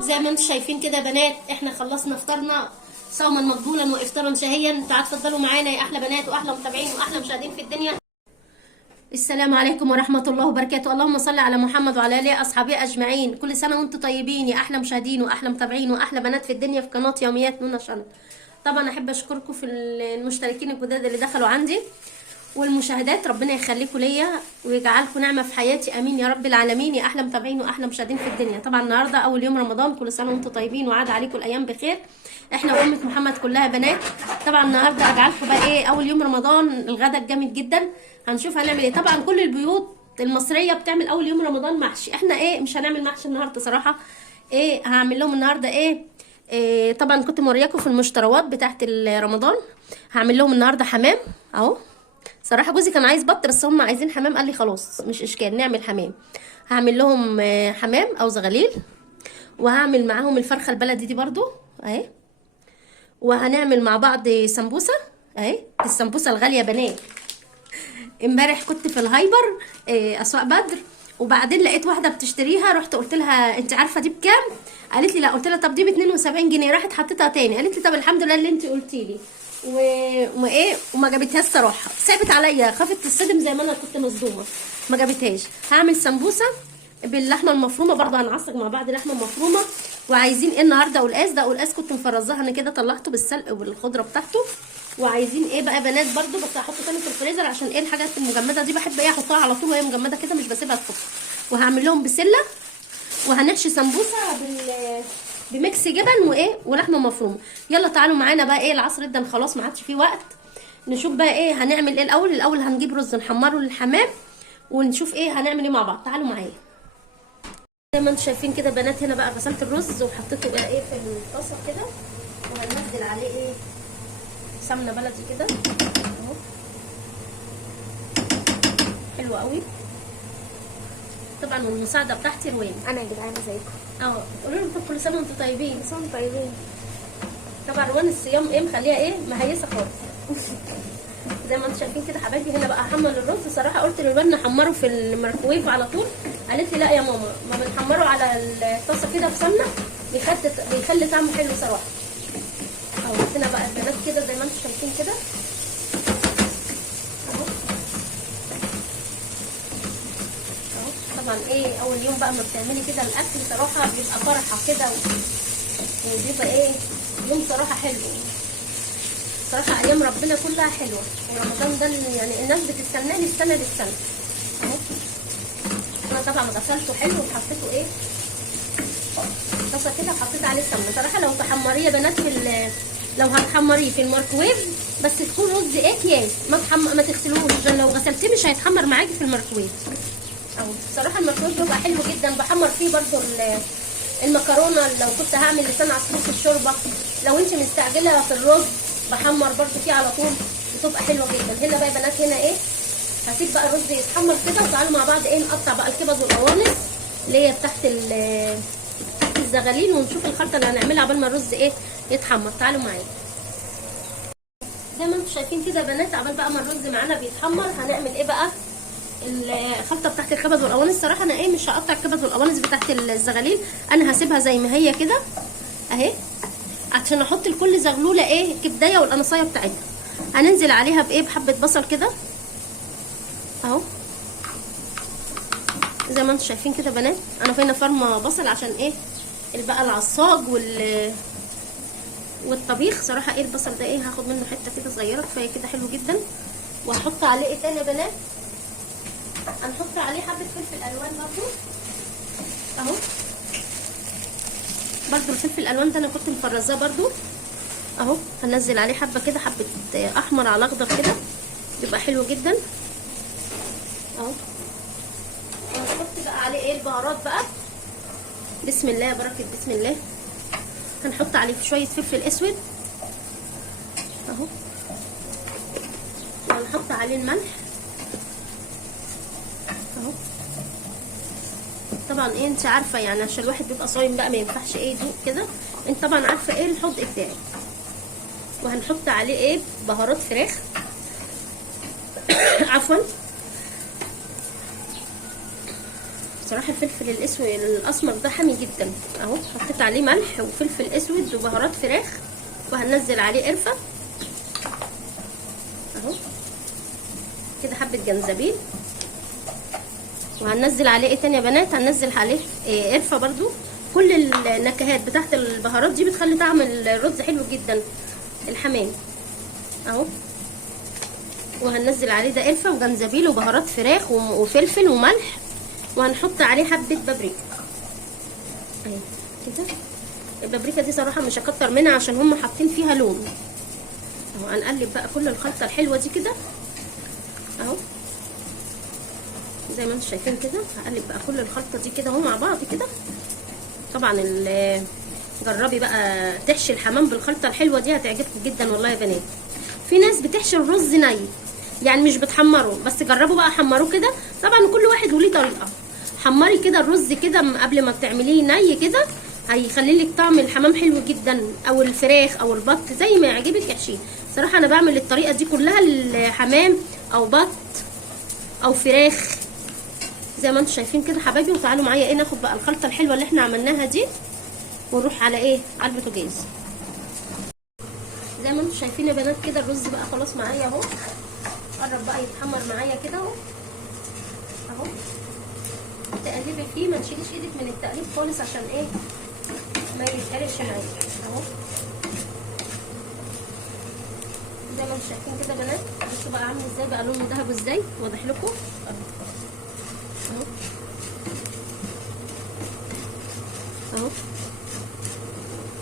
زي ما انتم شايفين كده يا بنات، احنا خلصنا فطارنا صوما مقبولا وافطارا شهيا. تعالوا اتفضلوا معانا يا احلى بنات واحلى متابعين واحلى مشاهدين في الدنيا. السلام عليكم ورحمة الله وبركاته. اللهم صل على محمد وعلى آله أصحابه أجمعين. كل سنة وانتم طيبين يا أحلى مشاهدين وأحلى متابعين وأحلى بنات في الدنيا في قناة يوميات نونا شانل. طبعا أحب أشكركم في المشتركين الجداد اللي دخلوا عندي والمشاهدات. ربنا يخليكم ليا ويجعلكم نعمة في حياتي، امين يا رب العالمين يا احلى متابعين واحلى مشاهدين في الدنيا. طبعا النهارده اول يوم رمضان، كل سنه وانتم طيبين وعاد عليكم الايام بخير. احنا وامه محمد كلها بنات. طبعا النهارده اجعلكم بقى ايه، اول يوم رمضان الغدا الجامد جدا. هنشوف هنعمل ايه. طبعا كل البيوت المصريه بتعمل اول يوم رمضان محشي. احنا ايه مش هنعمل محشي النهارده صراحه. ايه هعمل لهم النهارده إيه طبعا كنت مورياكم في المشتروات بتاعت رمضان. هعمل لهم النهارده حمام اهو. صراحه جوزي كان عايز بط بس هم عايزين حمام، قال لي خلاص مش اشكال نعمل حمام. هعمل لهم حمام او زغاليل، وهعمل معاهم الفرخه البلدي دي برضو اهي. وهنعمل مع بعض سمبوسه اهي. السمبوسه الغاليه بنات. امبارح كنت في الهايبر اسواق بدر، وبعدين لقيت واحده بتشتريها، رحت قلت لها انت عارفه دي بكام؟ قالت لي لا. قلت لها طب دي ب 72 جنيه. راحت حطيتها تاني، قالت لي طب الحمد لله اللي انت قلتي لي وما جابتهاش صراحه. ثابت عليا، خافت تصدم زي ما انا كنت مصدومه، ما جابتهاش. هعمل سمبوسه باللحمه المفرومه برضه، هنعصج مع بعض لحمه مفرومه. وعايزين ايه النهارده؟ قلقاس. ده قلقاس كنت مفرزاه انا كده، طلعته بالسلق والخضره بتاعته. وعايزين ايه بقى بنات برضو، بس هحطه تاني في الفريزر عشان ايه الحاجات المجمده دي بحب ايه احطها على طول وهي مجمده كده، مش بسيبها تفك. وهعمل لهم بسله، وهنحشي سمبوسه بميكس جبن ولحمه مفرومه. يلا تعالوا معانا بقى ايه، العصر ادن خلاص ما عادش فيه وقت. نشوف بقى ايه هنعمل ايه الاول هنجيب رز نحمره للحمام، ونشوف ايه هنعمل ايه مع بعض. تعالوا معايا. زي ما انتم شايفين كده بنات، هنا بقى غسلت الرز وحطيته بقى ايه في الطاسه كده، وهننزل عليه ايه سمنه بلدي كده اهو. حلوه قوي. طبعا والمساعده بتاعتي روان. انا يا جدعان ازيكم؟ قولوا لهم كل سنه وانتم طيبين. كل سنه وانتم طيبين. طبعا روان الصيام مخليها مهيسه خالص. زي ما انتم شايفين كده حبايبي. هنا بقى احمر الرز. صراحه قلت للوان نحمره في الميكروويف على طول، قالت لي لا يا ماما ما بنحمره على الطاسه كده بسمنه، بيخلي طعمه حلو صراحه. اهو هنا بقى البنات كده زي ما انتم شايفين كده اهو. طبعا اول يوم بقى ما بتعملي كده الاكل صراحه بيبقى فرحه كده وبيبقى يوم صراحه حلو صراحه. ايام ربنا كلها حلوه، ورمضان ده يعني الناس بتستناه من السنه للسنه اهو. انا طبعا غسلته حلو وحطيته طاسه كده وحطيت عليه سمنه. صراحه لو تحمريه يا بنات لو هتحمريه في الميكروويف بس تكون رز اكياس، ما تغسلوهوش عشان لو غسلتيه مش هيتحمر معاكي في الميكروويف اهو. بصراحه الميكروويف بيبقى حلو جدا. بحمر فيه برده المكرونه، لو كنت هعمل لسان عصفور في الشوربه، لو انت مستعجله في الرز بحمر برده فيه على طول، بتبقى حلوه جدا. هنا بقى يا بنات هنا هسيب بقى الرز يتحمر كده، وتعالوا مع بعض نقطع بقى الكبد والقوانص اللي هي تحت الزغاليل، ونشوف الخلطه اللي هنعملها قبل ما الرز يتحمر. تعالوا معايا. زي ما انتم شايفين كده يا بنات، عبال بقى ما الرز معانا بيتحمر هنعمل ايه بقى الخلطه بتاعت الكبد والقوانص. صراحه انا مش هقطع الكبد والقوانص بتاعت الزغاليل، انا هسيبها زي ما هي كده اهي، عشان احط لكل زغلوله كبدايه والقنصايه بتاعتها. هننزل عليها بحبه بصل كده اهو. زي ما انتم شايفين كده بنات، انا فينا فرمه بصل عشان بقى العصاج والطبيخ. صراحه البصل ده هاخد منه حته كده صغيره كفايه كده حلو جدا. وهحط عليه تاني يا بنات، هنحط عليه حبه فلفل الوان برضو اهو. برضو الفلفل الالوان ده انا كنت مفرزاه برضو اهو. هنزل عليه حبه كده، حبه احمر على اخضر كده، بيبقى حلو جدا اهو. هنحط بقى عليه البهارات بقى. بسم الله بركه بسم الله. هنحط عليه شويه فلفل اسود اهو، وهنحط عليه الملح اهو. طبعا انت عارفه يعني عشان الواحد بيبقى صايم بقى ما ينفعش يدوق كده، انت طبعا عارفه الحوض بتاعي. وهنحط عليه بهارات فراخ عفوا. بصراحه الفلفل الاسود الاسمر ده حامي جدا اهو. حطيت عليه ملح وفلفل اسود وبهارات فراخ، وهنزل عليه قرفه اهو كده، حبه جنزبيل، وهننزل عليه ايه تاني يا بنات؟ هننزل عليه قرفه برضو. كل النكهات بتاعت البهارات دي بتخلي طعم الرز حلو جدا الحمام اهو. وهننزل عليه ده قرفه وجنزبيل وبهارات فراخ وفلفل وملح، وهنحط عليه حبه بابريكا اهي كده. البابريكا دي صراحه مش هكتر منها عشان هم حاطين فيها لون اهو. هنقلب بقى كل الخلطه الحلوه دي كده اهو زي ما انتم شايفين كده. هقلب بقى كل الخلطه دي كده اهو مع بعض كده. طبعا جربي بقى تحشي الحمام بالخلطه الحلوه دي، هتعجبكم جدا والله يا بنات. في ناس بتحشي الرز ني يعني مش بتحمره، بس جربوا بقى حمروه كده. طبعا كل واحد وليه طريقه. حمري كده الرز كده قبل ما بتعمليه ني كده، هيخلي لك طعم الحمام حلو جدا، او الفراخ او البط زي ما يعجبك احشيه. صراحه انا بعمل الطريقه دي كلها للحمام او بط او فراخ زي ما انتم شايفين كده حبايبي. وتعالوا معايا ايه ناخد بقى الخلطه الحلوه اللي احنا عملناها دي ونروح على ايه؟ على البوتاجاز. زي ما انتم شايفين يا بنات كده الرز بقى خلاص معايا اهو، قرب بقى يتحمر معايا كده اهو اهو. تقلبي فيه، ما تشيليش ايدك من التقليب خالص عشان ايه؟ ما يتحرقش معايا اهو. زي ما انتم شايفين كده يا بنات. بصوا بقى عامل ازاي بقى، لونه ذهبي ازاي، واضح لكم اهو اهو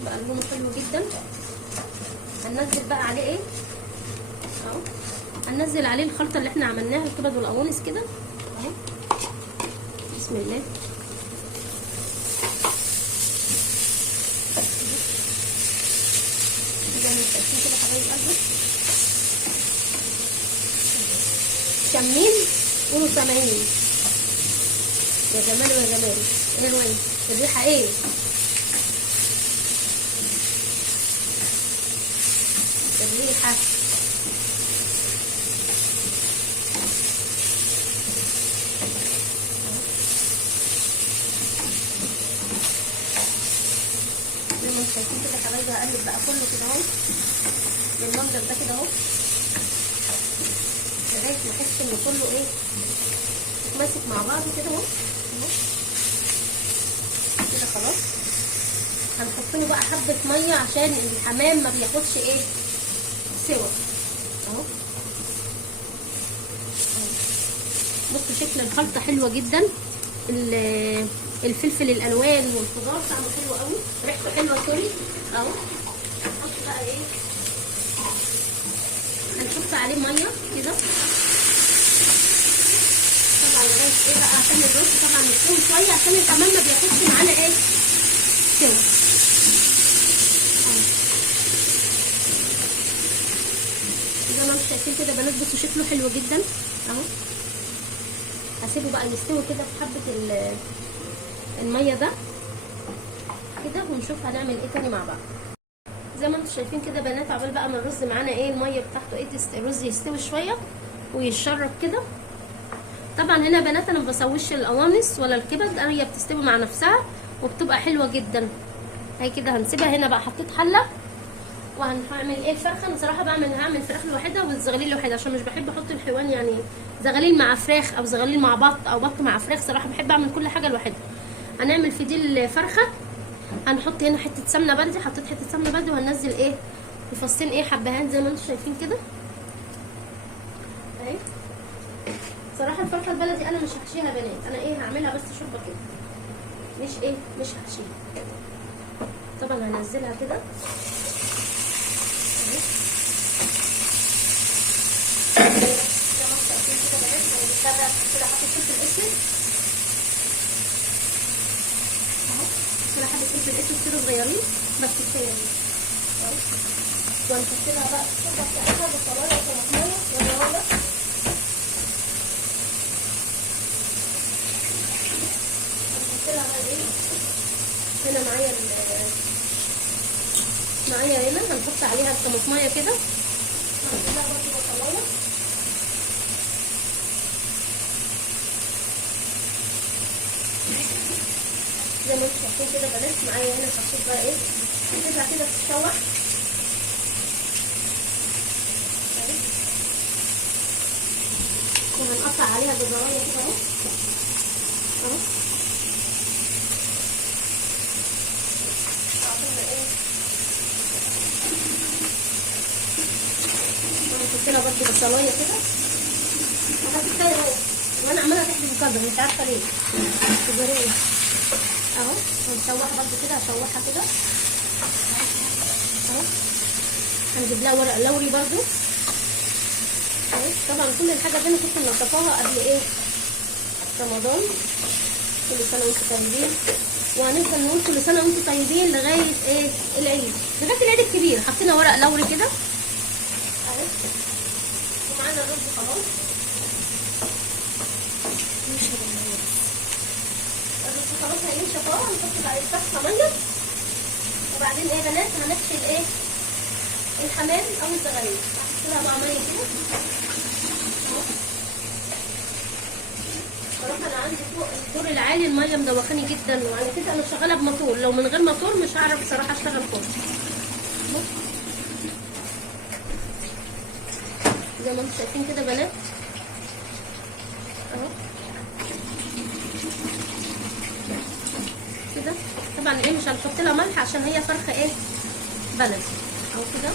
بقى لونه حلو جدا. هننزل بقى عليه ايه اهو، هننزل عليه الخلطه اللي احنا عملناها، الكبد والقوانص كده اهو. بسم الله. زي ما انتم شايفين كده حبايب قلبي، شامين قولوا سامعين. يا جماله يا جماله، ايه الوين الريحه ايه؟ الريحه زي ما انتم شايفين كده حبايبي. هقلب بقى كله كده اهو بالمنظر ده كده اهو لغايه ما احس ان كله ايه ماسك مع بعض كده اهو كده خلاص. هنحط له بقى حبه ميه عشان الحمام ما بياخدش ايه سوا اهو. بصوا شكل الخلطه حلوه جدا. الفلفل الالوان والخضار طعمه حلو قوي، ريحته حلوه سوري اهو. هنحط بقى ايه، هنحط عليه ميه كده طبعا لغايه ايه بقى عشان الرز طبعا يستوي شويه عشان الحمام ما بياخدش معانا ايه سوا. زي ما انتم شايفين كده بنات بصوا شكله حلو جدا اهو. هسيبه بقى يستوي كده في حبه الميه ده كده، ونشوف هنعمل ايه تاني مع بعض. زي ما انتم شايفين كده بنات، عقبال بقى ما الرز معانا ايه الميه بتاعته ايه الرز يستوي شويه ويتشرب كده. طبعا هنا يا بنات انا ما بسويش القوانص ولا الكبد، هي بتستوي مع نفسها وبتبقى حلوه جدا. هي كده هنسيبها هنا بقى. حطيت حله وهنعمل ايه الفرخه. انا صراحه هعمل فراخ لوحدها والزغاليل لوحدها عشان مش بحب احط الحيوان يعني زغاليل مع فراخ او زغاليل مع بط او بط مع فراخ. صراحه بحب اعمل كل حاجه لوحدها. هنعمل في دي الفرخه. هنحط هنا حته سمنه بلدي، حطيت حته سمنه بلدي، وهننزل ايه فصين ايه حبهان زي ما انتم شايفين كده اهي. صراحه الفرخه البلدي انا مش هحشيها يا بنات، انا ايه هعملها بس شوربه كده، مش هحشيها. طبعا هنزلها كده كده حطيت فلفل اسود اهو، كده حطيت فلفل اسود كده صغيرين بس كفايه اهو. وهنحط لها بقى الشوربه بتاعتها بصلايه وطماطمايه ولا هنحط لها بقى ايه هنا معايا هنا هنحط عليها الطماطمايه كده، هنحط لها برضه بصلايه زي ما انتم شايفين كده بنات. معايا هنا حطيت بقى ايه، هسيبها كده تتشوح. وهنقطع عليها جزرايه كده اهو اهو. هنحط لها برضه بصلايه كده وهتتخيل اهو. وانا عماله تحت الكبه مش عارفه ليه كبريه اهو. هنشوحها برضه كده، هشوحها كده اهو. هنجيب لها ورق لوري برضه اهو. طبعا كل الحاجه دي انا كنت منضفاها قبل ايه رمضان. كل سنه وانتم طيبين. وهنفضل نقول كل سنه وانتم طيبين لغايه ايه العيد، لغايه العيد الكبير. حطينا ورق لوري كده اهو. ومعانا الرز خلاص. الرز خلاص هينشف اهو. هنحط بقى الصفصه ميه. وبعدين ايه يا بنات، هنحشي الايه الحمام او الزغاليل. هحط لها مع ميه كده اهو. صراحه انا عندي فوق الدور العالي الميه مدوخاني جدا، وعلى كده انا شغاله بموتور. لو من غير موتور مش هعرف بصراحه اشتغل فوق. زي ما انتم شايفين كده بنات اهو كده. طبعا ايه مش هنحط لها ملح عشان هي فرخه ايه بلدي اهو كده.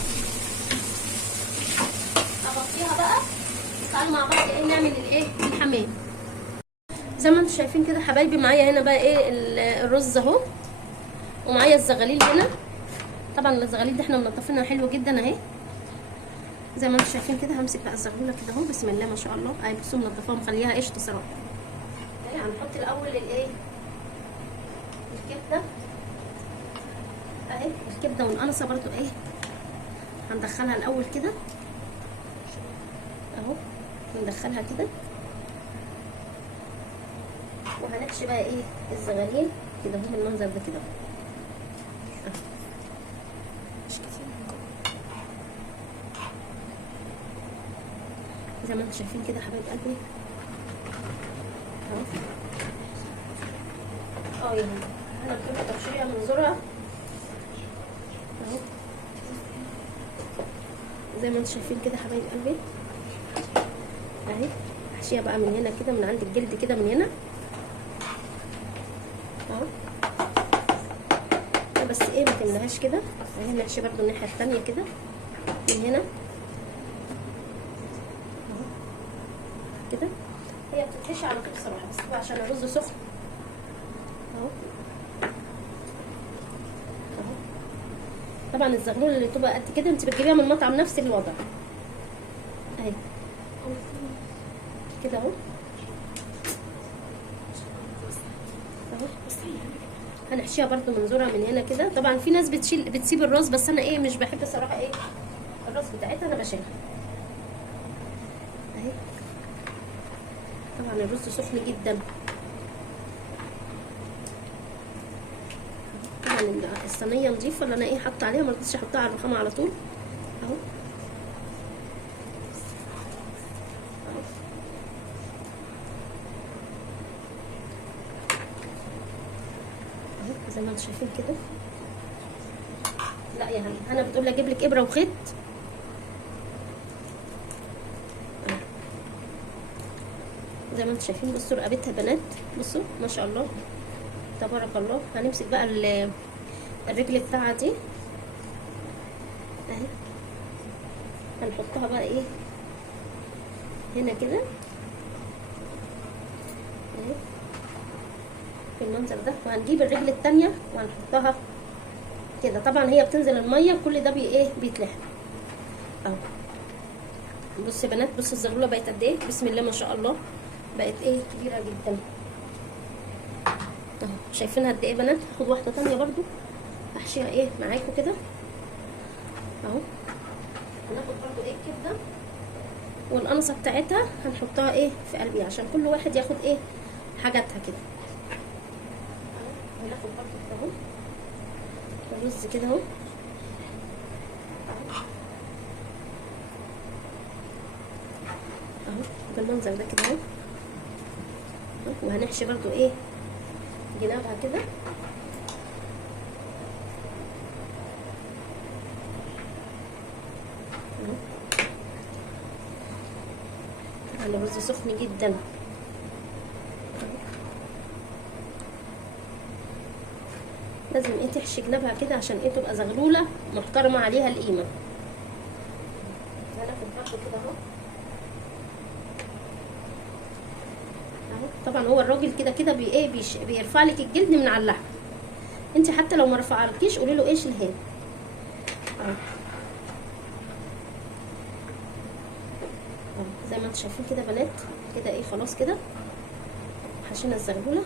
اغطيها بقى. تعالوا مع بعض ايه نعمل الايه الحمام. زي ما انتم شايفين كده حبايبي. معايا هنا بقى ايه الرز اهو، ومعايا الزغاليل هنا. طبعا الزغاليل دي احنا منضفينها حلو جدا اهي. زي ما انتم شايفين كده. همسك بقى الزغلوله كده اهو. بسم الله ما شاء الله. اهي بصوا منضفاها مخليها قشطه صراحه. هنحط الاول الايه الكبده اهي. الكبده والقنصه برضو ايه هندخلها الاول كده اهو. ندخلها كده. وهنحشي بقى ايه الزغاليل كده اهو بالمنظر ده كده زي ما انتم شايفين كده حبايب قلبي اهو. يعني انا بجيب تبشيره من زورها اهو. زي ما انتم شايفين كده حبايب قلبي اهي. احشيها بقى من هنا كده، من عند الجلد كده من هنا اهو. بس ايه ما تملاهاش كده اهي. نحشي برضو الناحيه الثانيه كده من هنا اهو كده. هي بتتحشي على طول بصراحه، بس بقى عشان الرز سخن اهو اهو. طبعا الزغلول اللي تبقى قد كده انت بتجيبيها من المطعم نفس الوضع اهي كده اهو اهو. هنحشيها برضو من زورها من هنا كده. طبعا في ناس بتسيب الراس، بس انا ايه مش بحب صراحه ايه الراس بتاعتها، انا بشيلها اهي. طبعا الرز سخن جدا. طبعا الصينيه نضيفه اللي انا ايه حاطه عليها، ما رضيتش احطها على الرخامه على طول اهو زي ما انتم شايفين كده. لا يعني انا بتقول لي اجيب لك ابره وخيط زي ما انتم شايفين. بصوا رقبتها بنات، بصوا ما شاء الله تبارك الله. هنمسك بقى الرجل بتاعها دي اهي. هنحطها بقى ايه هنا كده اهي بالمنظر ده. وهنجيب الرجل التانية وهنحطها كده. طبعا هي بتنزل الميه كل ده ايه بيتلحم اهو. بصوا يا بنات، بصوا الزغلوله بقت قد ايه بسم الله ما شاء الله. بقت ايه كبيره جدا اهو. شايفينها قد ايه يا بنات. هاخد واحده تانية برضو احشيها ايه معاكم كده اهو. هناخد برضو ايه الكبده والقنصه بتاعتها هنحطها ايه في قلبي عشان كل واحد ياخد ايه حاجاتها كده. هناخد برضو كده اهو الرز كده اهو اهو بالمنظر ده كده اهو. وهنحشي برضو ايه جنابها كده. على رز سخن جدا. لازم ايه تحشي جنابها كده عشان ايه تبقى زغلوله محترمه عليها القيمه. هناخد برضه كده اهو. طبعا هو الراجل كده كده بيرفع لك الجلد من على اللحم. انت حتى لو ما رفعلكيش قولي له ايه شيلها اهو. زي ما انتم شايفين كده بنات كده ايه خلاص كده حشينا الزغلوله.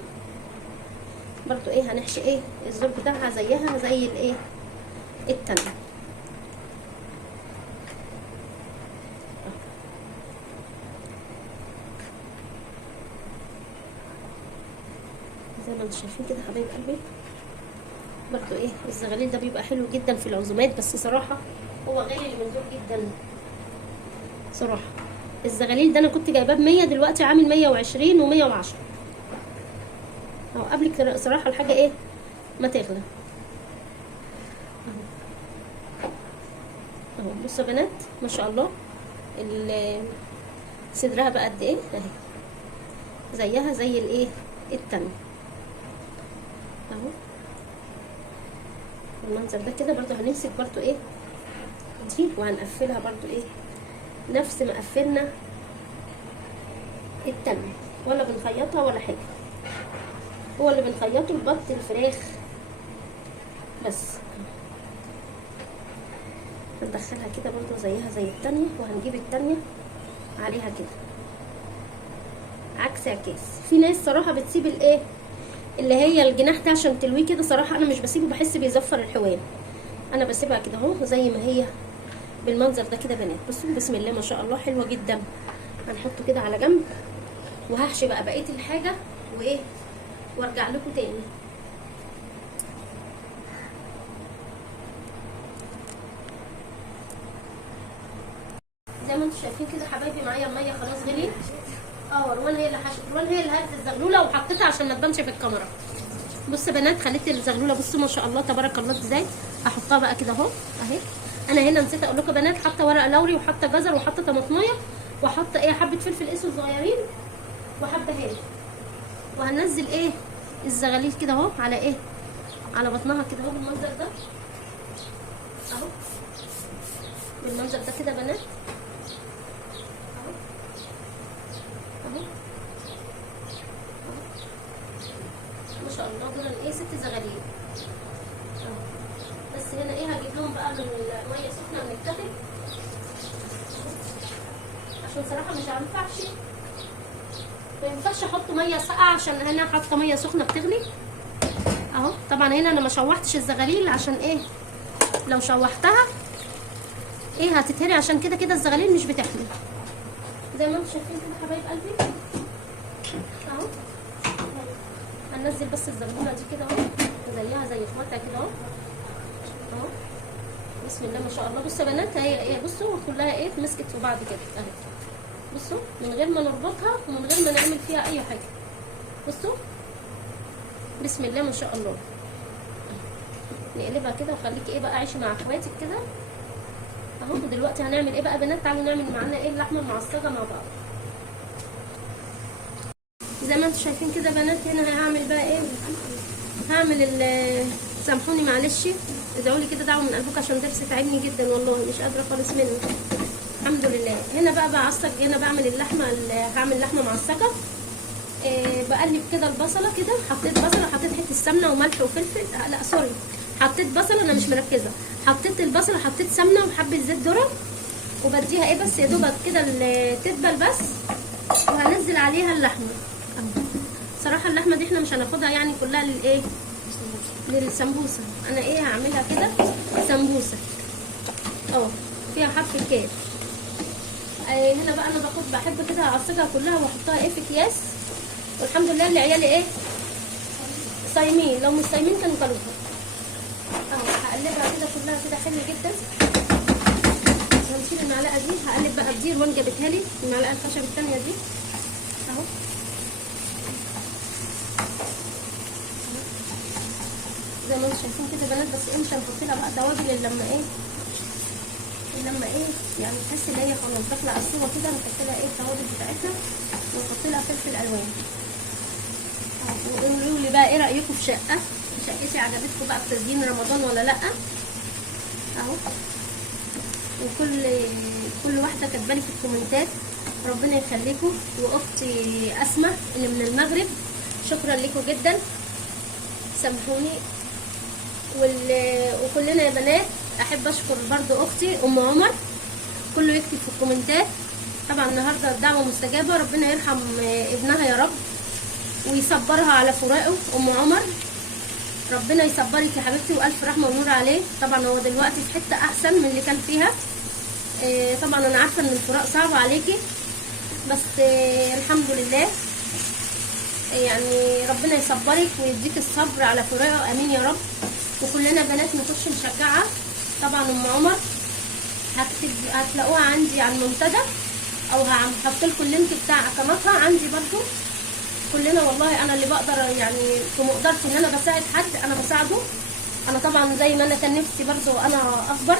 برضو ايه هنحشي ايه الزور بتاعها زيها زي الايه التانية. زي ما انتم شايفين كده حبايب قلبي. برضو ايه الزغاليل ده بيبقى حلو جدا في العزومات، بس صراحه هو غالي من دول جدا صراحه. الزغاليل ده انا كنت جايباه ب100، دلوقتي عامل 120 و110 اهو. قبل صراحه الحاجه ايه ما تغلى اهو. بصوا يا بنات ما شاء الله صدرها بقى قد ايه اهي، زيها زي الايه التانية اهو. المنظر ده كده برضو هنمسك برضو ايه دي وهنقفلها برضو ايه نفس ما قفلنا التانية، ولا بنخيطها ولا حاجه. هو اللي بنخيطه البط الفراخ بس. هندخلها كده برضو زيها زي التانية، وهنجيب التانية عليها كده عكس عكاس. في ناس صراحة بتسيب الايه اللي هي الجناح ده عشان تلويه كده، صراحة انا مش بسيبه، بحس بيزفر الحوان. انا بسيبها كده اهو زي ما هي بالمنظر ده كده بنات. بصوا بسم الله ما شاء الله حلوة جدا. هنحطه كده على جنب، وهحشي بقى بقية الحاجة وايه وارجع لكم تاني. زي ما انتم شايفين كده حبايبي معايا الميه خلاص غليت. روان هي اللي حشت، روان هي اللي هرت الزغلوله وحطيتها عشان ما تبانش في الكاميرا. بصوا يا بنات خليت الزغلوله بصوا ما شاء الله تبارك الله ازاي. احطها بقى كده اهو اهي. انا هنا نسيت اقول لكم يا بنات حاطه ورقه لوري وحاطه جزر وحاطه طماطميه وحاطه ايه حبه فلفل اسود صغيرين وحبه هيل. وهننزل ايه الزغاليل كده اهو على ايه على بطنها كده اهو بالمنظر ده اهو، بالمنظر ده كده بنات اهو اهو ما شاء الله. دول ايه 6 زغاليل اهو. بس هنا ايه هجيب لهم بقى من ميه سخنه من الكتل عشان صراحه مش هينفعش، ما ينفعش احط ميه ساقعه عشان هنا حاطه ميه سخنه بتغلي اهو. طبعا هنا انا ما شوحتش الزغاليل عشان ايه لو شوحتها ايه هتتهري، عشان كده كده الزغاليل مش بتحمل. زي ما انتم شايفين كده حبايب قلبي اهو. هننزل بس الزغلوله دي كده اهو زيها زي اخواتها كده اهو اهو. بسم الله ما شاء الله. بصوا يا بنات هي ايه بصوا كلها ايه مسكت في بعض كده اهي. بصوا من غير ما نربطها ومن غير ما نعمل فيها اي حاجه. بصوا بسم الله ما شاء الله. نقلبها كده وخليكي ايه بقى عيشي مع اخواتك كده اهو. دلوقتي هنعمل ايه بقى بنات؟ تعالوا نعمل معانا ايه اللحمه المعصجه مع بعض. زي ما انتم شايفين كده بنات هنا هعمل بقى ايه هعمل سامحوني معلش ادعوا لي كده دعوه من قلبكم عشان درس تعبني جدا والله مش قادره خالص منه. الحمد لله. هنا بقى بعصج، هنا بعمل اللحمه هعمل لحمه معصجه. بقلب كده البصله كده، حطيت بصله حطيت حته سمنه وملح وفلفل، لا سوري حطيت بصله انا مش مركزه، حطيت البصله حطيت سمنه وحبه زيت ذره وبديها ايه بس يا دوبك كده تدبل بس، وهنزل عليها اللحمه اهو. صراحه اللحمه دي احنا مش هناخدها يعني كلها للايه للسمبوسه. انا ايه هعملها كده سمبوسه اهو فيها حرف الكاف. هنا بقى انا بحب كده اعصجها كلها واحطها ايه في اكياس، والحمد لله اللي عيالي ايه صايمين، لو مش صايمين كانوا كلوها اهو. هقلبها كده كلها كده حلو جدا. هنشيل المعلقه دي، هقلب بقى بدي روان جابتها لي المعلقه الخشب الثانيه دي اهو. زي ما انتم شايفين كده بنات. بس ايه، مش هنحط لها بقى توابل الا لما ايه يعني تحس ان هي خلاص داخله على السوا كده، نحط لها ايه التوابل بتاعتنا ونحط لها فلفل الوان. وقولوا لي بقى ايه رايكم في شقتي عجبتكم بقى في تزيين رمضان ولا لا؟ اهو. وكل واحده كاتبالي في الكومنتات ربنا يخليكم. واختي اسماء اللي من المغرب، شكرا لكم جدا، سامحوني. وكلنا يا بنات احب اشكر برضو اختي ام عمر، كله يكتب في الكومنتات. طبعا النهارده الدعوه مستجابه، ربنا يرحم ابنها يا رب ويصبرها على فراقه. ام عمر ربنا يصبرك يا حبيبتي والف رحمه ونور عليه. طبعا هو دلوقتي في حته احسن من اللي كان فيها. طبعا انا عارفه ان الفراق صعب عليكي، بس الحمد لله يعني ربنا يصبرك ويديك الصبر على فراقه، امين يا رب. وكلنا بنات نخش نشجعها. طبعا ام عمر هتلاقوها عندي على المنتدى، او هحط لكم اللينك بتاع قناتها عندي برضو. كلنا والله انا اللي بقدر يعني في مقدرتي ان انا بساعد حد انا بساعده. انا طبعا زي ما انا كان نفسي برضو انا اكبر،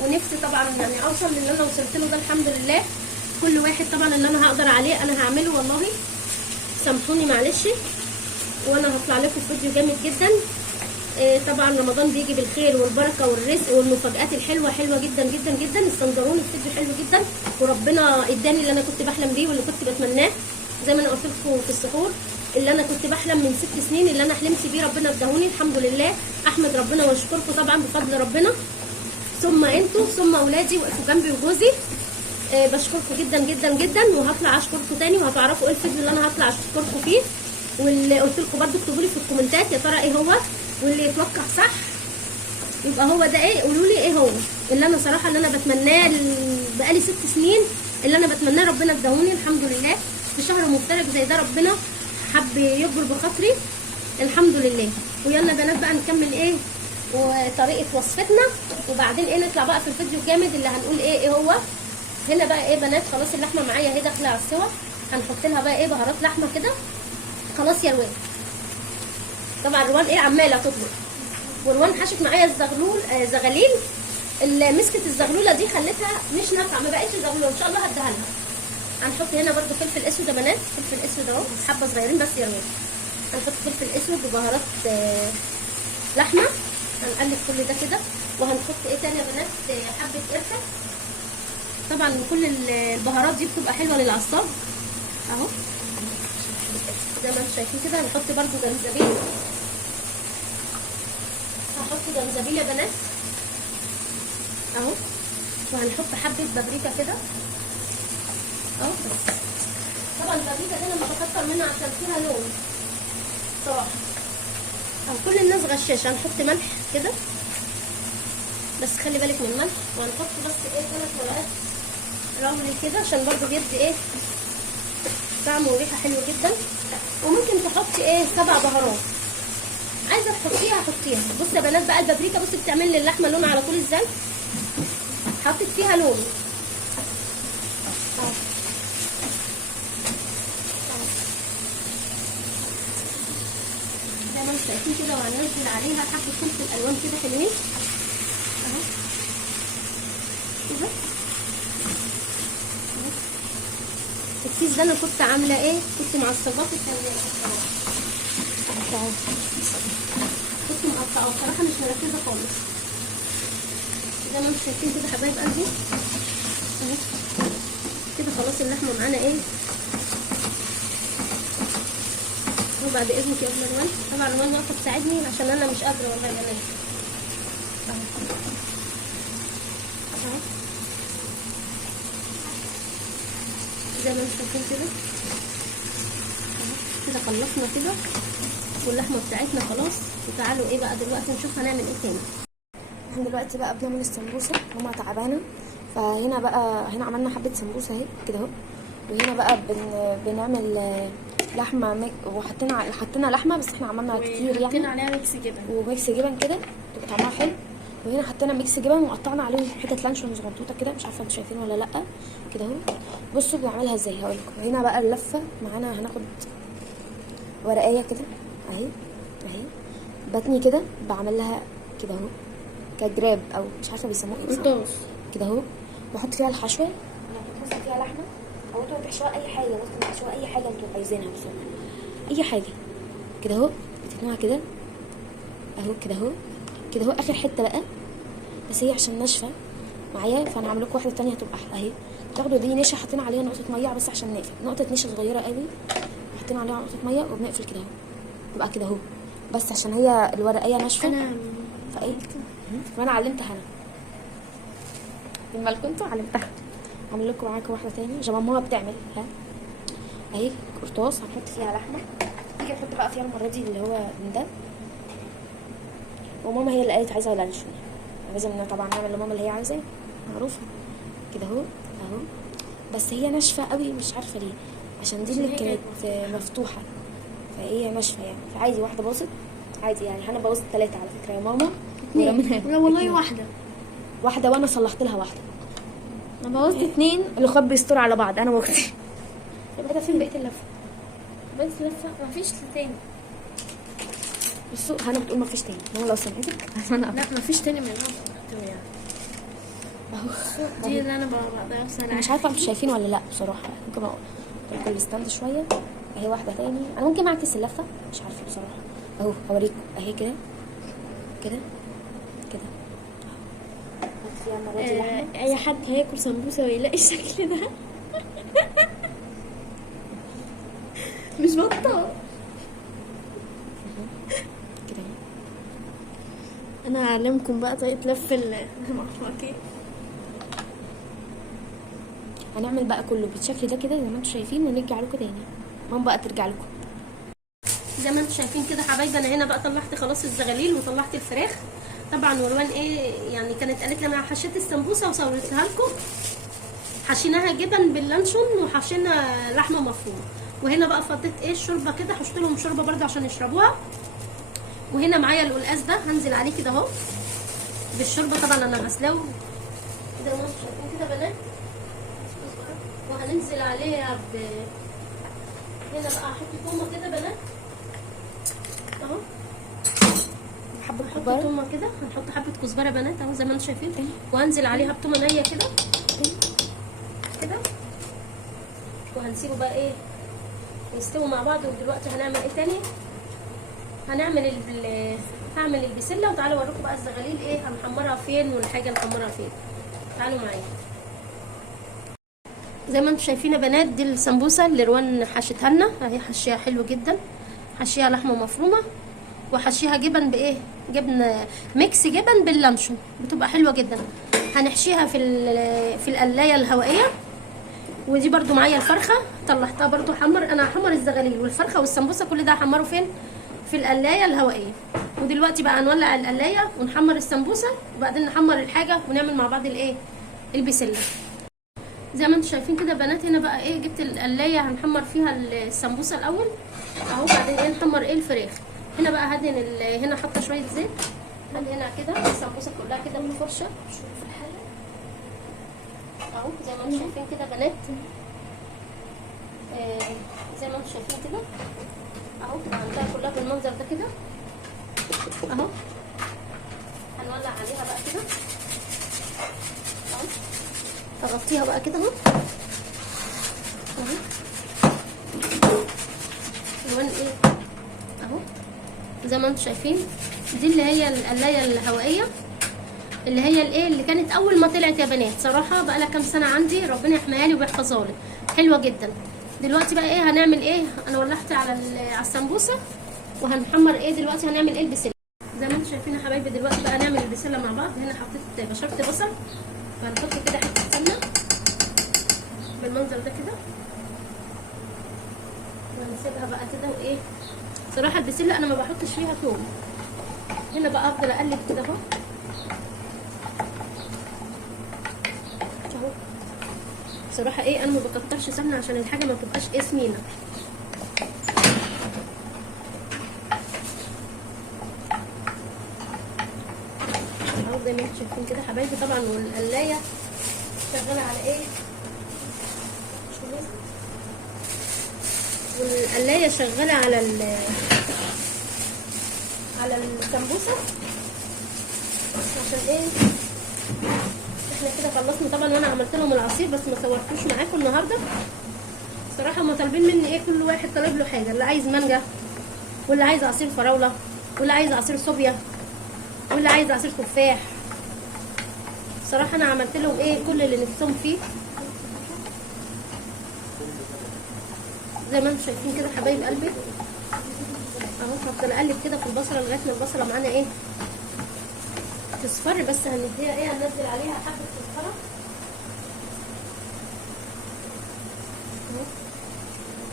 ونفسي طبعا يعني اوصل للي انا وصلت له ده الحمد لله. كل واحد طبعا اللي انا هقدر عليه انا هعمله والله، سامحوني معلش. وانا هطلع لكم فيديو جامد جدا. طبعا رمضان بيجي بالخير والبركه والرزق والمفاجآت الحلوه، حلوه جدا جدا جدا. استنظروني الفيديو حلو جدا، وربنا اداني اللي انا كنت بحلم بيه واللي كنت بتمناه. زي ما انا قلت لكم في السحور، اللي انا كنت بحلم من 6 سنين اللي انا حلمت بيه ربنا اداهوني الحمد لله. احمد ربنا واشكركم طبعا بفضل ربنا، ثم انتوا ثم اولادي وقفوا جنبي وجوزي. بشكركم جدا جدا جدا، وهطلع اشكركم تاني وهتعرفوا ايه الفيديو اللي انا هطلع اشكركم فيه. واللي قلت لكم برده اكتبوا لي في الكومنتات يا ترى ايه هو، واللي يتوقع صح يبقى هو ده ايه. قولوا لي ايه هو اللي انا صراحه اللي انا بتمناه بقالي 6 سنين، اللي انا بتمناه ربنا اداهوني الحمد لله. في شهر مفترج زي ده ربنا حب يجبر بخاطري الحمد لله. ويلا بنات بقى نكمل ايه وطريقه وصفتنا، وبعدين ايه نطلع بقى في الفيديو الجامد اللي هنقول ايه هو. هنا بقى ايه بنات، خلاص اللحمه معايا اهي داخله على السوا. هنحط لها بقى ايه بهارات لحمه كده. خلاص يا روان، طبعا روان ايه عماله تطبخ، وروان حشت معايا الزغلول زغاليل. مسكه الزغلوله دي خلتها مش نافعه، ما بقتش زغلوله، ان شاء الله هديها لها. هنحط هنا برده فلفل اسود يا بنات، فلفل اسود اهو حبه صغيرين بس يا روان. هنحط فلفل اسود وبهارات لحمه. هنقلب كل ده كده، وهنحط ايه تاني يا بنات، حبه قرفه. طبعا كل البهارات دي بتبقى حلوه للاعصاب اهو زي ما انتم شايفين كده. هنحط برده جنزبيل، هحط جنزبيل يا بنات اهو. وهنحط حبه بابريكا كده اهو. طبعا البابريكا دي لما بكتر منها عشان فيها لون صراحه، او كل الناس غشاشه. هنحط ملح كده بس خلي بالك من الملح. وهنحط بس ايه 3 ورقات رمل كده عشان برضو بيدي ايه طعم وريحه حلوه جدا. وممكن تحطي ايه 7 بهارات عايزه تحطيها حطيها. بصوا يا بنات بقى البابريكا بصي بتعمل للحمه لون على طول ازاي، حطيت فيها لون زي ما انتم شايفين كده. وهننزل عليها حبه فلفل الوان كده حلوين اهو كده. الكيس ده انا كنت عامله ايه، كنت معصباه في الثلاجه اهو، كنت مقطعه بصراحه مش مركزه خالص. زي ما انتم شايفين كده حبايب قلبي اهو كده. خلاص اللحمه معانا ايه. وبعد اذنك يا ام روان، طبعا روان واقفه تساعدني عشان انا مش قادره والله يا بنات اهو زي ما انتم شايفين كده كده. خلصنا كده واللحمه بتاعتنا خلاص. وتعالوا ايه بقى دلوقتي نشوف هنعمل ايه تاني. احنا دلوقتي بقى بنعمل السمبوسه، ماما تعبانه فهنا بقى عملنا حبه سمبوسه اهي كده اهو. وهنا بقى بنعمل لحمه حطينا لحمه بس احنا عملنا كتير يعني، حطينا عليها ميكس جبن وميكس جبن كده تبقى طعمها حلو. وهنا حطينا ميكس جبن وقطعنا عليه حتت لانشون صغنطوطه كده، مش عارفه انتوا شايفين ولا لا كده اهو. بصوا بنعملها ازاي هقول لكم. هنا بقى اللفه معانا، هناخد ورقيه كده اهي بتني كده بعمل لها كده اهو كجراب او مش عارفه بيسموه ايه بصراحة. قرطاس. كده اهو بحط فيها الحشوه، انا بحط فيها لحمه او انتوا بتحشوها اي حاجه، ممكن تحشوها اي حاجه انتوا عايزينها بصراحه، اي حاجه كده اهو بتتنوع كده اهو كده اهو كده اهو. اخر حته بقى بس هي عشان ناشفه معايا، فانا هعمل لكم واحده تانية هتبقى احلى اهي. تاخدوا دي نشا حاطين عليها نقطه ميه بس عشان نقفل، نقطه نشا صغيره قوي حاطين عليها نقطه ميه وبنقفل كده اهو، تبقى كده اهو بس عشان هي الورقيه ناشفه. انا فايه وانا علمت هنا لما كنتوا علمتها. هعمل لكم معاكم واحده تاني زي ما ماما بتعمل. ها اهي قرطاس هنحط فيها لحمه، تيجي نحط بقى فيها المره دي اللي هو من ده، وماما هي اللي قالت عايزه لانشون، لازم طبعا نعمل لماما اللي هي عايزاه معروفه كده اهو اهو. بس هي ناشفه قوي مش عارفه ليه، عشان دي اللي كانت مفتوحه فهي ناشفه يعني. فعادي واحده باظت عادي يعني. انا بوظت 3 على فكره يا ماما. لا والله واحده وانا صلحت لها واحده. انا بوظت 2. الاخوات بيستروا على بعض انا واختي. يبقى ده فين بقيه اللفه؟ بس لسه مفيش تاني. بصوا هنا بتقول مفيش تاني، ماما لو سمعتك انا لا مفيش تاني من يعني. اهو دي اللي انا بقى انا مش عارفه انتوا شايفين ولا لا بصراحه. ممكن اقول لكم الستاند شويه اهي واحده تاني. انا ممكن اعكس اللفه مش عارفه بصراحه. اهو هوريكم اهي كده كده كده. اي حد هياكل سمبوسه ويلاقي الشكل ده مش بطه كده. انا هعلمكم بقى طريقه لف المعرفه. هنعمل بقى كله بالشكل ده كده زي ما انتم شايفين، ونرجع لكم تاني ماما بقى ترجع لكم. زي ما انتم شايفين كده حبايبي، انا هنا بقى طلعت خلاص الزغاليل وطلعت الفراخ. طبعا والوان ايه يعني، كانت قالت لي انا حشيت السمبوسه وصورتها لكم. حشيناها جبن باللانشون وحشينا لحمه مفرومه. وهنا بقى فضيت ايه الشوربه كده، حشت لهم شوربه برده عشان يشربوها. وهنا معايا القلقاس ده هنزل عليه كده اهو بالشوربه. طبعا انا غسلاه كده ما انتم شايفين كده بنات. وهننزل عليها هنا بقى احط تومه كده بنات اهو، حبه نحط تومه كده، هنحط حبه كزبره بنات اهو زي ما انتم شايفين. وهنزل عليها بتومه نيه كده كده، وهنسيبه بقى ايه يستووا مع بعض. ودلوقتي هنعمل ايه تاني؟ هعمل البسله. وتعالوا اوريكم بقى الزغاليل ايه هنحمرها فين والحاجه نحمرها فين. تعالوا معايا. زي ما انتم شايفين يا بنات، دي السمبوسه اللي روان حشتها لنا اهي. حشيها حلو جدا، حشيها لحمه مفرومه وحشيها جبن بايه، جبن ميكس جبن باللانشون، بتبقى حلوه جدا. هنحشيها في القلايه الهوائيه. ودي برده معايا الفرخه طلعتها برده حمر. انا هحمر الزغاليل والفرخه والسمبوسه كل ده هحمره فين؟ في القلايه الهوائيه. ودلوقتي بقى هنولع القلايه ونحمر السمبوسه وبعدين نحمر الحاجه ونعمل مع بعض الايه البسله. زي ما انتم شايفين كده بنات. هنا بقى ايه جبت القلايه هنحمر فيها السمبوسه الاول اهو، بعدين ايه نحمر ايه الفراخ. هنا بقى هدهن هنا حاطه شويه زيت، هدهنها كده السمبوسه كلها كده بالفرشه في الحله اهو زي ما انتم شايفين كده بنات. زي ما انتم شايفين كده اهو، عملتها كلها بالمنظر ده كده اهو. هنولع عليها بقى كده اهو، اغطيها بقى كده اهو اهو. الوان ايه اهو زي ما انتم شايفين. دي اللي هي القلايه الهوائيه اللي هي الايه اللي كانت اول ما طلعت يا بنات. صراحه بقى لها كام سنه عندي، ربنا يحميها لي ويحفظها لي، حلوه جدا. دلوقتي بقى ايه هنعمل ايه؟ انا ولعت على السمبوسه وهنحمر ايه دلوقتي. هنعمل ايه البسله زي ما انتم شايفين يا حبايبي. دلوقتي بقى هنعمل البسله مع بعض. هنا حطيت بشرت بصل، وهنحط كده حته سمنه بالمنظر ده كده، ونسيبها بقى كده. وايه صراحه البسله انا ما بحطش فيها توم. هنا بقى افضل اقلب كده اهو اهو. بصراحه ايه انا ما بكترش سمنه عشان الحاجه ما تبقاش ايه سمينه اهو زي ما انتم شايفين كده حبايبي. طبعا والقلايه شغاله على ايه، والقلايه شغاله على السمبوسه عشان ايه احنا كده خلصنا طبعا. وانا عملت لهم العصير بس ما صورتوش معاكم النهارده صراحه. هم طالبين مني ايه، كل واحد طالب له حاجه، اللي عايز مانجا واللي عايز عصير فراوله واللي عايز عصير صوبيا واللي عايز عصير تفاح. صراحه انا عملت لهم ايه كل اللي نفسهم فيه زي ما انتم شايفين كده حبايب قلبي اهو. هفضل اقلب كده في البصله لغايه ما البصله معانا ايه تصفر. بس هنديها ايه، هننزل عليها حبه كزبره اهو،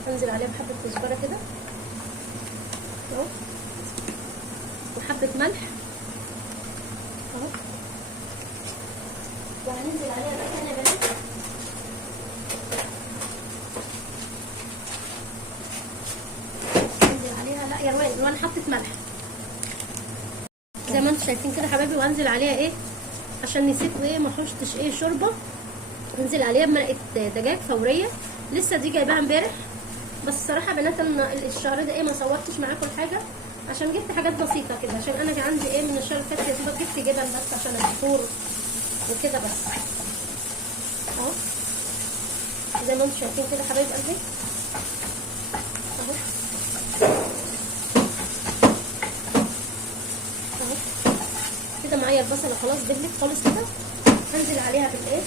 هنزل عليها بحبه كزبره كده اهو، وحبه ملح اهو، وهننزل عليها بقى هنا بنات لا يا روان حطت ملح زي ما انتم شايفين كده حبايبي. وهنزل عليها ايه عشان نسيبه ايه ما حوشتش ايه شوربه. هنزل عليها بمرقه دجاج فوريه لسه دي جايباها امبارح. بس الصراحه بنات انا الشهر ده ايه ما صورتش معاكم حاجه عشان جبت حاجات بسيطه كده، عشان انا عندي ايه من الشهر اللي فات يا دوبك جبت جبن بس عشان الفطور وكده بس اهو. زي ما انتم شايفين كده حبايب قلبي اهو كده معايا البصله خلاص بدلت خالص كده. هنزل عليها بالايه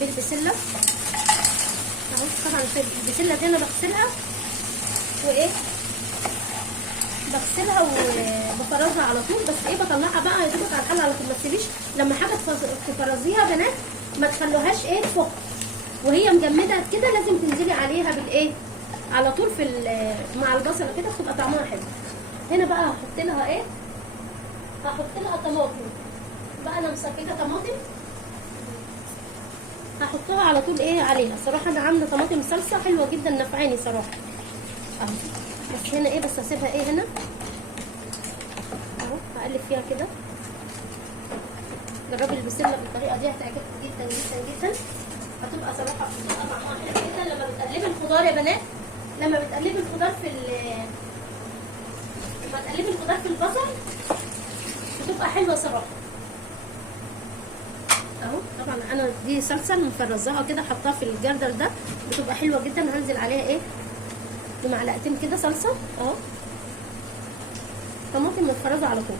بالبسله اهو. طبعا البسله دي انا بغسلها وايه بغسلها وبفرزها على طول. بس ايه بطلعها بقى يا دوبك على الحله على طول. ما تسيبيش لما حاجه تفرزيها بنات ما تخلوهاش ايه تفك وهي مجمده كده، لازم تنزلي عليها بالايه على طول في مع البصله كده بتبقى طعمها حلو. هنا بقى هحط لها ايه، هحط لها طماطم بقى. انا مسكته طماطم هحطها على طول ايه عليها. صراحه انا عامله طماطم صلصه حلوه جدا نفعاني صراحه اهو. بس هنا ايه بس هسيبها ايه هنا اهو، هقلب فيها كده. جربي البسله بالطريقه دي هتعجبكم جدا جدا جدا. هتبقى صراحه طعمها حلو جدا لما بتقلبي الخضار يا بنات. لما بتقلبي الخضار لما تقلبي الخضار في البصل بتبقى حلوه صراحه اهو. طبعا انا دي صلصه مفرزاها كده حطاها في الجردل ده بتبقى حلوه جدا. هنزل عليها ايه بمعلقتين كده صلصه اهو، طماطم متفرزه على طول،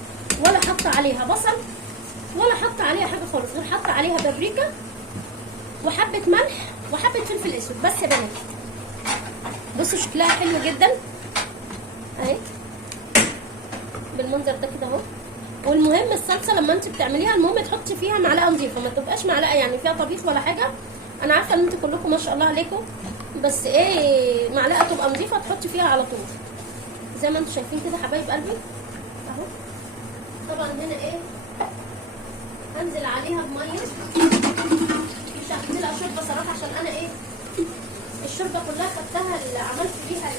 ولا حاطه عليها بصل ولا حاطه عليها حاجه خالص، غير حاطه عليها بابريكا وحبه ملح وحبه فلفل اسود بس يا بنات. بصوا شكلها حلو جدا اهي بالمنظر ده كده اهو. والمهم الصلصه لما انت بتعمليها المهم تحطي فيها معلقه نظيفه، ما تبقاش معلقه يعني فيها طبيخ ولا حاجه. انا عارفه ان انتوا كلكم ما شاء الله عليكم، بس ايه معلقه تبقى نظيفه تحطي فيها على طول زي ما انتوا شايفين كده حبايب قلبي اهو. طبعا هنا ايه هنزل عليها بميه، مش هحط لها شوربه صراحه عشان انا ايه الشوربه كلها خدتها اللي عملت بيها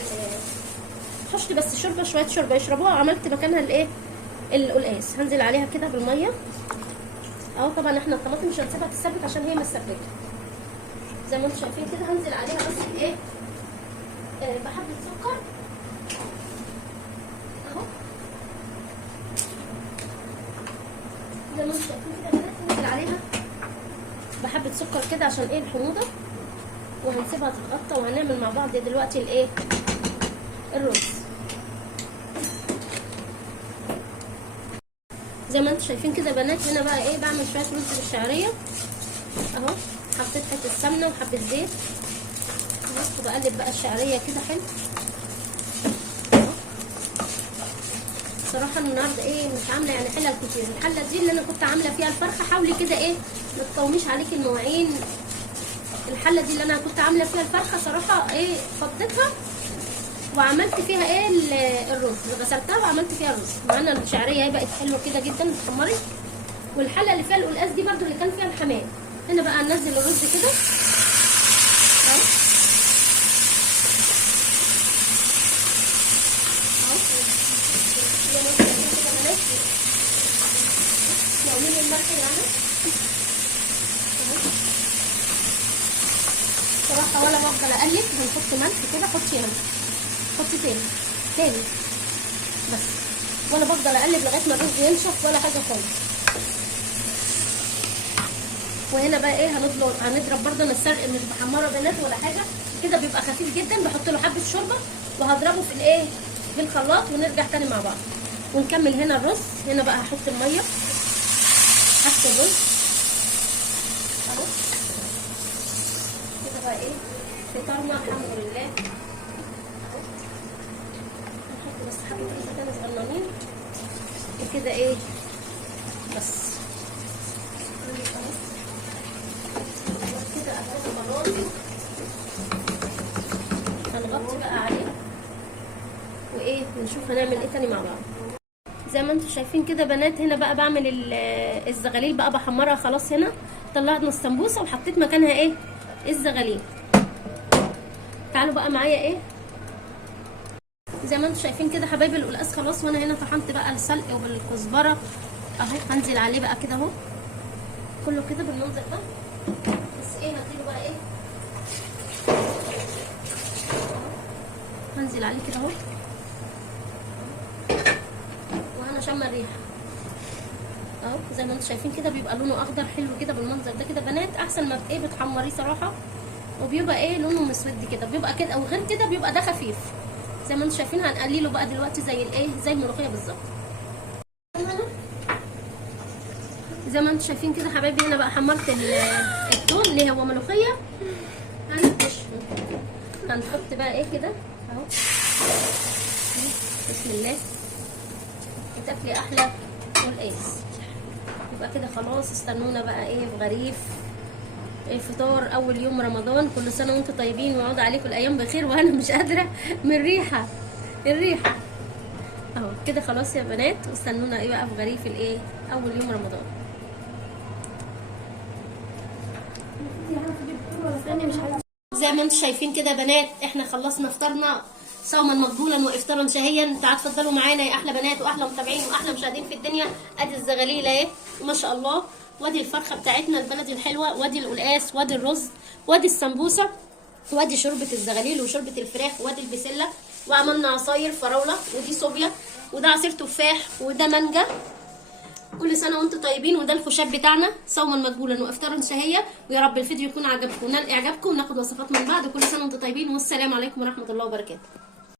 حشت بس الشوربه شويه شوربه يشربوها وعملت مكانها الايه القلقاس. هنزل عليها كده بالميه اهو. طبعا احنا الطماطم مش هنسيبها تتسبك عشان هي متسبكه زي ما انتم شايفين كده. هنزل عليها بس بايه بحبه سكر اهو زي ما انتم شايفين كده. هنزل عليها بحبه سكر كده عشان ايه الحموضه، وهنسيبها تتغطى. وهنعمل مع بعض دلوقتي الايه الرز زي ما انتم شايفين كده بنات. هنا بقى ايه بعمل شويه رز بالشعريه اهو. حطيت حته سمنه وحبه زيت اهو، وبقلب بقى الشعريه كده حلو اهو. صراحه النهارده ايه مش عامله يعني حلل كتير. الحله دي اللي انا كنت عامله فيها الفرخه، حاولي كده ايه ما تقوميش عليكي المواعين. الحله دي اللي انا كنت عامله فيها الفرخه صراحه ايه فضيتها وعملت فيها ايه الرز، غسلتها وعملت فيها الرز. معانا الشعريه بقت حلوه كده جدا اتحمرت. والحله اللي فيها القلقاس دي برده اللي كان فيها الحمام. هنا بقى هننزل الرز كده اهو اهو زي ما انتم شايفين كده بنات. نعمل الملح يعني اهو صراحه ولا بفضل اقلب. هنحط ملح كده، حطي ملح حطي تاني بس وانا بفضل اقلب لغايه ما الرز ينشف ولا حاجه خالص. وهنا بقى ايه هنضرب برده. انا السلق مش بحمره بنات ولا حاجه، كده بيبقى خفيف جدا. بحط له حبه شوربه وهضربه في الايه في الخلاط ونرجع تاني مع بعض ونكمل. هنا الرز، هنا بقى هحط الميه، هحط الرز اهو كده بقى ايه فطرنا الحمد لله. نحط بس حبه رز تاني صغننين وكده ايه بس كده. اهو هنغطي بقى عليه وايه ونشوف هنعمل ايه تاني مع بعض. زي ما انتم شايفين كده بنات، هنا بقى بعمل الزغاليل بقى بحمرها خلاص. هنا طلعنا السمبوسه وحطيت مكانها ايه الزغاليل. تعالوا بقى معايا ايه زي ما انتم شايفين كده حبايبي القلقاس خلاص. وانا هنا طحنت بقى السلق وبالكزبره اهو. هنزل عليه بقى كده اهو كله كده بالمنظر ده. بس ايه هديله بقى ايه هنزل عليه كده اهو وانا شم الريحه اهو. زي ما انتم شايفين كده بيبقى لونه اخضر حلو كده بالمنظر ده كده بنات. احسن ما ايه بتحمريه صراحه، وبيبقى ايه لونه مسود كده بيبقى كده، او غير كده بيبقى ده خفيف. زي ما انتم شايفين هنقلله بقى دلوقتي زي الايه زي الملوخيه بالظبط. زي ما انتم شايفين كده حبايبي هنا بقى حمرت الثوم اللي هو ملوخيه. هنحط بقى ايه كده اهو بسم الله. وتاكلي احلى قلقاس. يبقى كده خلاص. استنونا بقى ايه في غريف الفطار اول يوم رمضان. كل سنه وانتم طيبين ويعود عليكم الايام بخير. وانا مش قادره من الريحه اهو كده خلاص يا بنات. واستنونا ايه بقى في غريف الايه اول يوم رمضان. زي ما انتم شايفين كده بنات احنا خلصنا فطارنا صوما مقبولا وافطارا شهيا. تعالوا اتفضلوا معانا يا احلى بنات واحلى متابعين واحلى مشاهدين في الدنيا. ادي الزغاليل اهي ما شاء الله، وادي الفرخه بتاعتنا البلدي الحلوه، وادي القلقاس، وادي الرز، وادي السمبوسه، وادي شوربه الزغاليل وشوربه الفراخ، وادي البسله. وعملنا عصاير فراوله، ودي صوبيا، وده عصير تفاح، وده مانجا. كل سنه وانتم طيبين. وده الخشاب بتاعنا صوما مقبولا وافطارا شهيا. ويا رب الفيديو يكون عجبكم ونال اعجابكم وناخد وصفات من بعض. كل سنه وانتم طيبين والسلام عليكم ورحمه الله وبركاته.